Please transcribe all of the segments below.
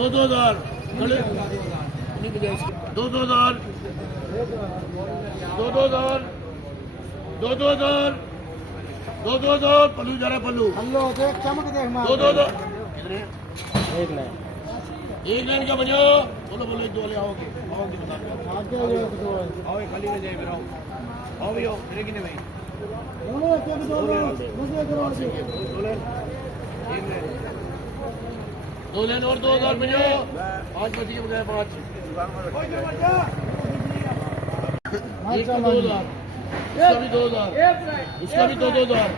2-2 पल्लू जा रहा पल्लू चमक देख 2-2 एक लाइन का बजाओ बोलो बोलो एक दो वाले आओगे आओगे बता आओ खाली में जाए फिर आओ भी आओ मेरे की नहीं भाई दो लाइन और 2000 बजाओ 5 बजे के बजाय 5 एक तो 2000 उसका भी 2000 उसका भी 2-2000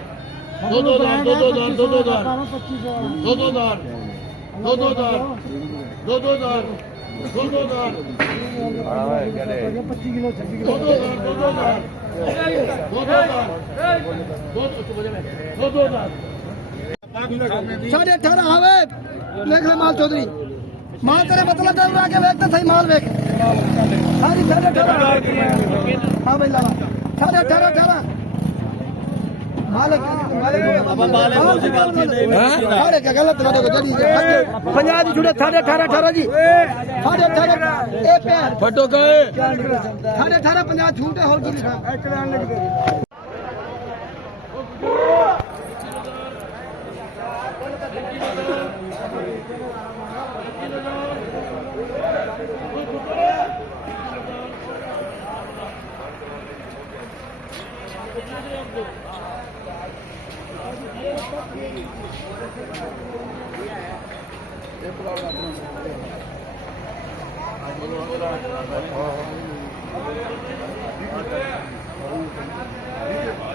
18.5 हवे देख ले माल चौधरी माल तेरे बतला चल रहा के वेख तो सही माल वेख सारी 18.5 हां भाई लावा 18.5 मालिक क्या गलत ना देखो जल्दी 50 जी छुड़े 18.5 जी 18.5 ए पैर फटो गए 18.5 50 छूटे हो जी लिखा ये